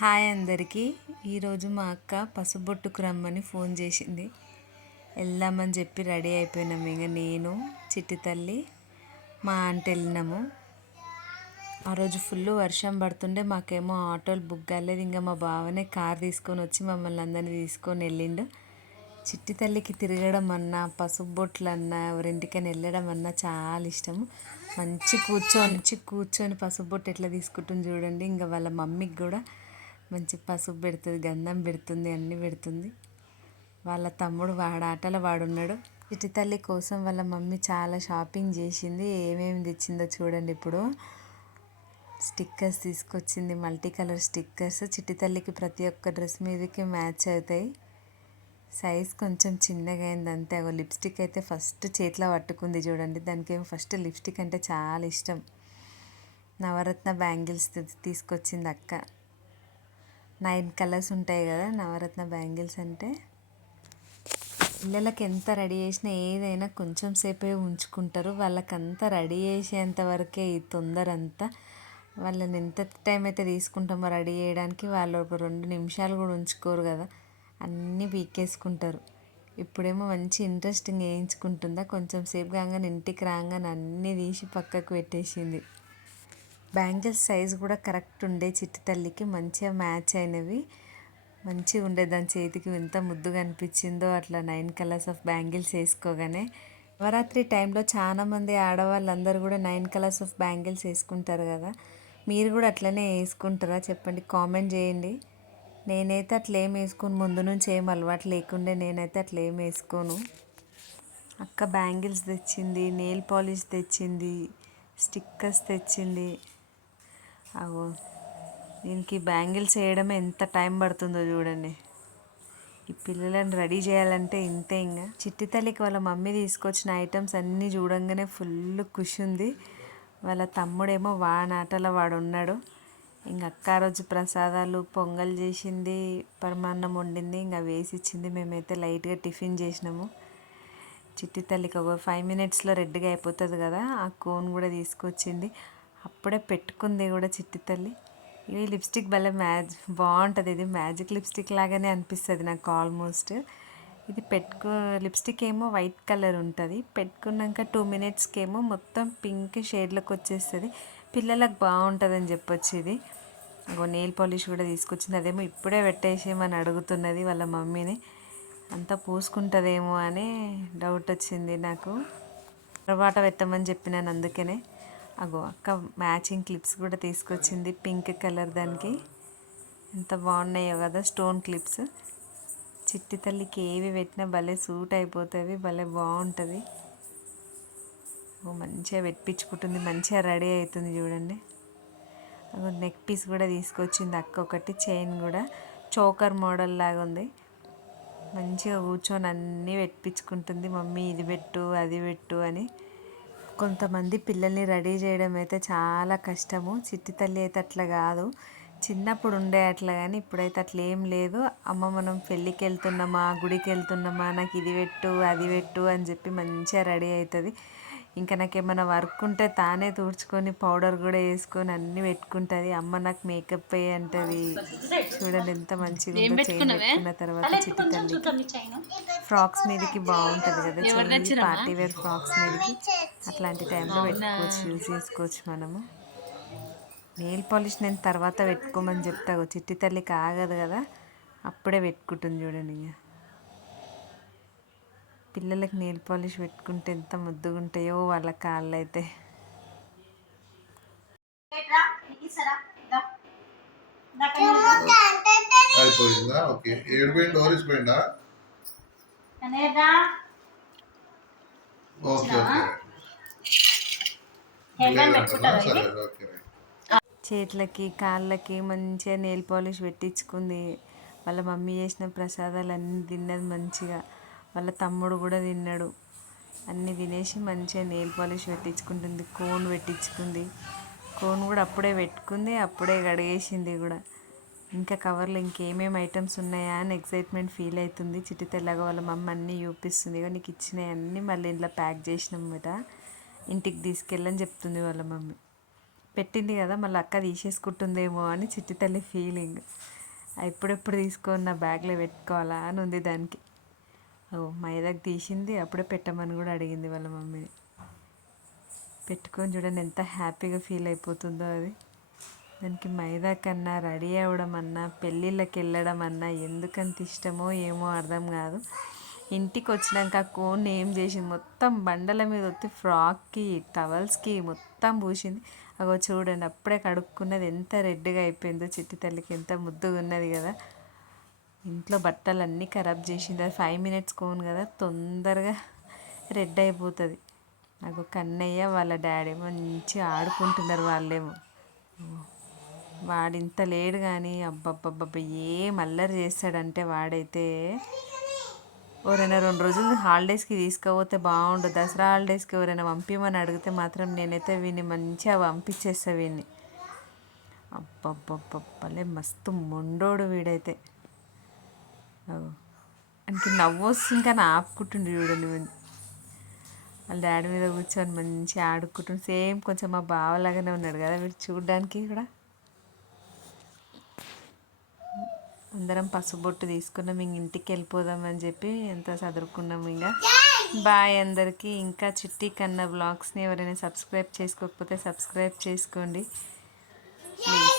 Hi అందరికీ. ఈరోజు మా అక్క పసుబొట్టుకు రమ్మని ఫోన్ చేసింది. వెళ్దామని చెప్పి రెడీ అయిపోయినాము. ఇంకా నేను, చిట్టి తల్లి, మా ఆంటీ వెళ్ళినాము. ఆ రోజు ఫుల్ వర్షం పడుతుండే మాకేమో ఆటోలు బుక్ కాలేదు. ఇంకా మా బావనే కార్ తీసుకొని వచ్చి మమ్మల్ని అందరినీ తీసుకొని వెళ్ళిండు. చిట్టి తల్లికి తిరగడం అన్నా, పసుబొట్లు అన్నా, ఎవరింటికైనా వెళ్ళడం అన్నా చాలా ఇష్టము. కూర్చొని పసుబొట్టు ఎట్లా తీసుకుంటుంది చూడండి. ఇంకా వాళ్ళ మమ్మీకి కూడా మంచి పసుపు పెడుతుంది, గంధం పెడుతుంది, అన్నీ పెడుతుంది. వాళ్ళ తమ్ముడు ఆటలో వాడున్నాడు. చిట్టి తల్లి కోసం వాళ్ళ మమ్మీ చాలా షాపింగ్ చేసింది. ఏమేమి తెచ్చిందో చూడండి. ఇప్పుడు స్టిక్కర్స్ తీసుకొచ్చింది, మల్టీ కలర్ స్టిక్కర్స్. చిట్టి తల్లికి ప్రతి ఒక్క డ్రెస్ మీదకి మ్యాచ్ అవుతాయి. సైజ్ కొంచెం చిన్నగా అయింది అంతే. లిప్స్టిక్ అయితే ఫస్ట్ చేతిలో పట్టుకుంది చూడండి. దానికి ఏమో ఫస్ట్ లిప్స్టిక్ అంటే చాలా ఇష్టం. నవరత్న బ్యాంగిల్స్ తీసుకొచ్చింది అక్క. 9 కలర్స్ ఉంటాయి కదా నవరత్న బ్యాంగిల్స్ అంటే. పిల్లలకి ఎంత రెడీ చేసినా ఏదైనా కొంచెం సేపే ఉంచుకుంటారు. వాళ్ళకంతా రెడీ చేసేంత వరకే ఈ తొందర అంతా. వాళ్ళని ఎంత టైం అయితే తీసుకుంటామో రెడీ చేయడానికి, వాళ్ళు ఒక 2 నిమిషాలు కూడా ఉంచుకోరు కదా, అన్నీ పీకేసుకుంటారు. ఇప్పుడేమో మంచి ఇంట్రెస్టింగ్ వేయించుకుంటుందా. కొంచెం సేపు కాగానే ఇంటికి రాగానే అన్నీ తీసి పక్కకు పెట్టేసింది. బ్యాంగిల్స్ సైజు కూడా కరెక్ట్ ఉండే చిట్టి తల్లికి, మంచిగా మ్యాచ్ అయినవి. మంచిగా ఉండే దాని చేతికి ఎంత ముద్దుగా అనిపించిందో అట్లా 9 కలర్స్ ఆఫ్ బ్యాంగిల్స్ వేసుకోగానే. నవరాత్రి టైంలో చాలామంది ఆడవాళ్ళందరూ కూడా 9 కలర్స్ ఆఫ్ బ్యాంగిల్స్ వేసుకుంటారు కదా. మీరు కూడా అట్లనే వేసుకుంటారా చెప్పండి, కామెంట్ చేయండి. నేనైతే అట్లా ఏం వేసుకోను, ముందు నుంచి ఏం అలవాటు లేకుండే నేనైతే అట్లా ఏం వేసుకోను. అక్క బ్యాంగిల్స్ తెచ్చింది, నెయిల్ పాలిష్ తెచ్చింది, స్టిక్కర్స్ తెచ్చింది. అగో దీనికి బ్యాంగిల్స్ వేయడమే ఎంత టైం పడుతుందో చూడండి. ఈ పిల్లలను రెడీ చేయాలంటే ఇంతే. ఇంకా చిట్టి తల్లికి వాళ్ళ మమ్మీ తీసుకొచ్చిన ఐటమ్స్ అన్నీ చూడంగానే ఫుల్ ఖుషి ఉంది. వాళ్ళ తమ్ముడేమో వానాటలో వాడు ఉన్నాడు. ఇంక అక్క రోజు ప్రసాదాలు పొంగల్ చేసింది, పరమాన్నం వండింది, ఇంకా వేసి ఇచ్చింది. మేమైతే లైట్గా టిఫిన్ చేసినాము. చిట్టి తల్లికి ఒక 5 మినిట్స్లో రెడ్గా అయిపోతుంది కదా. ఆ కోన్ కూడా తీసుకొచ్చింది, అప్పుడే పెట్టుకుంది కూడా చిట్టి తల్లి. ఇది లిప్స్టిక్ భలే బాగుంటుంది. ఇది మ్యాజిక్ లిప్స్టిక్ లాగానే అనిపిస్తుంది నాకు ఆల్మోస్ట్. ఇది లిప్స్టిక్ ఏమో వైట్ కలర్ ఉంటుంది. పెట్టుకున్నాక 2 మినిట్స్కి ఏమో మొత్తం పింక్ షేడ్లోకి వచ్చేస్తుంది. పిల్లలకు బాగుంటుందని చెప్పొచ్చు ఇది. నెయిల్ పాలిష్ కూడా తీసుకొచ్చింది. అదేమో ఇప్పుడే పెట్టేసేమని అడుగుతున్నది వాళ్ళ మమ్మీని. అంతా పూసుకుంటుందేమో అని డౌట్ వచ్చింది నాకు. తర్వాత పెట్టమని చెప్పినాను అందుకనే. అక్క మ్యాచింగ్ క్లిప్స్ కూడా తీసుకొచ్చింది, పింక్ కలర్. దానికి ఎంత బాగున్నాయో కదా స్టోన్ క్లిప్స్. చిట్టి తల్లికి ఏవి పెట్టినా భలే సూట్ అయిపోతుంది, భలే బాగుంటుంది. మంచిగా పెట్టించుకుంటుంది, మంచిగా రెడీ అవుతుంది చూడండి. నెక్ పీస్ కూడా తీసుకొచ్చింది అక్క ఒకటి, చైన్ కూడా చోకర్ మోడల్ లాగా ఉంది. మంచిగా కూర్చొని అన్నీ పెట్టించుకుంటుంది. మమ్మీ ఇది పెట్టు అది పెట్టు అని. కొంతమంది పిల్లల్ని రెడీ చేయడం అయితే చాలా కష్టము. చిట్టి తల్లి అయితే అట్లా కాదు, చిన్నప్పుడు ఉండే అట్లా. కానీ ఇప్పుడైతే అట్లా ఏం లేదు. అమ్మ మనం పెళ్ళికి వెళ్తున్నామా, గుడికి వెళ్తున్నామా, నాకు ఇది పెట్టు అది పెట్టు అని చెప్పి మంచిగా రెడీ అవుతుంది. ఇంకా నాకు ఏమైనా వర్క్ ఉంటే తానే తుడుచుకొని పౌడర్ కూడా వేసుకొని అన్నీ పెట్టుకుంటుంది. అమ్మ నాకు మేకప్ అయ్యి అంటుంది. చూడండి ఎంత మంచిగా ఉందో. చైన్ పెట్టుకున్న తర్వాత చిట్టి తల్లికి ఫ్రాక్స్ మీదకి బాగుంటుంది కదా, చైన్ పార్టీ వేర్ ఫ్రాక్స్ మీదకి అట్లాంటి టైంలో పెట్టుకోవచ్చు, యూజ్ చేసుకోవచ్చు మనము. నెయిల్ పాలిష్ నేను తర్వాత పెట్టుకోమని చెప్తా. చిట్టి తల్లికి ఆగదు కదా, అప్పుడే పెట్టుకుంటుంది చూడండి. ఇంకా పిల్లలకి నెయిల్ పాలిష్ పెట్టుకుంటే ఎంత ముద్దుగా ఉంటాయో వాళ్ళ కాళ్ళు అయితే. చేతులకి కాళ్ళకి మంచిగా నెయిల్ పాలిష్ పెట్టించుకుంది. వాళ్ళ మమ్మీ చేసిన ప్రసాదాలు అన్నీ తిన్నది మంచిగా. వాళ్ళ తమ్ముడు కూడా తిన్నాడు. అన్నీ తినేసి మంచిగా నెయిల్ పాలిష్ పెట్టించుకుంటుంది. కోన్ పెట్టించుకుంది. కోన్ కూడా అప్పుడే పెట్టుకుంది, అప్పుడే కడిగేసింది కూడా. ఇంకా కవర్లో ఇంకేమేమి ఐటమ్స్ ఉన్నాయా అని ఎక్సైట్మెంట్ ఫీల్ అవుతుంది. చిట్టి తెల్లగా వాళ్ళ మమ్మీ అన్నీ చూపిస్తుంది. నీకు ఇచ్చినవి అన్నీ మళ్ళీ ఇంట్లో ప్యాక్ చేసినాం కదా, ఇంటికి తీసుకెళ్ళని చెప్తుంది వాళ్ళ మమ్మీ. పెట్టింది కదా మళ్ళీ అక్క తీసేసుకుంటుందేమో అని చిట్టి తల్లి ఫీలింగ్. ఎప్పుడెప్పుడు తీసుకొని నా బ్యాగ్లో పెట్టుకోవాలా అని ఉంది దానికి. ఓ మైదాకి తీసింది, అప్పుడే పెట్టమని కూడా అడిగింది వాళ్ళ మమ్మీని. పెట్టుకొని చూడండి ఎంత హ్యాపీగా ఫీల్ అయిపోతుందో అది. దానికి మైదా కన్నా రెడీ అవ్వడం అన్నా పెళ్ళిళ్ళకి వెళ్ళడం అన్నా ఎందుకంత ఇష్టమో ఏమో అర్థం కాదు. ఇంటికి వచ్చినాక కోన్ ఏం చేసింది, మొత్తం బండల మీద వచ్చి ఫ్రాక్కి టవల్స్కి మొత్తం పూసింది. అగో చూడండి అప్పుడే కడుక్కున్నది ఎంత రెడ్గా అయిపోయిందో. చిట్టి తల్లికి ఎంత ముద్దుగా ఉన్నది కదా. ఇంట్లో బట్టలు అన్నీ ఖరాబ్ చేసింది. అది 5 minutes కోన్ కదా, తొందరగా రెడ్ అయిపోతుంది. నాకు కన్నయ్య వాళ్ళ డాడీ మంచిగా ఆడుకుంటున్నారు వాళ్ళేమో. వాడింత లేడు కానీ అబ్బబ్బబ్బబ్బ ఏం అల్లరి చేస్తాడంటే వాడైతే. ఎవరైనా 2 రోజులు హాలిడేస్కి తీసుకుపోతే బాగుండు. దసరా హాలిడేస్కి ఎవరైనా పంపించమని అడిగితే మాత్రం నేనైతే వీడిని మంచిగా పంపించేస్తా వీడిని. అబ్బబ్బబ్బబ్బలే మస్తు మొండోడు వీడైతే. ఆయనకి నవ్వు వస్తుంది కానీ ఆపుకుంటుండు చూడండి. వాళ్ళ డాడీ మీద కూర్చొని మంచిగా ఆడుకుంటుండు. సేమ్ కొంచెం మా బావలాగానే ఉన్నాడు కదా వీడు చూడడానికి కూడా. అందరం పసుబొట్టు తీసుకున్నాం, ఇంక ఇంటికి వెళ్ళిపోదామని చెప్పి ఎంత చదువుకున్నాం. ఇంకా బాయ్ అందరికీ. ఇంకా చిట్టి కన్నా బ్లాగ్స్ని ఎవరైనా సబ్స్క్రైబ్ చేసుకోకపోతే సబ్స్క్రైబ్ చేసుకోండి ప్లీజ్.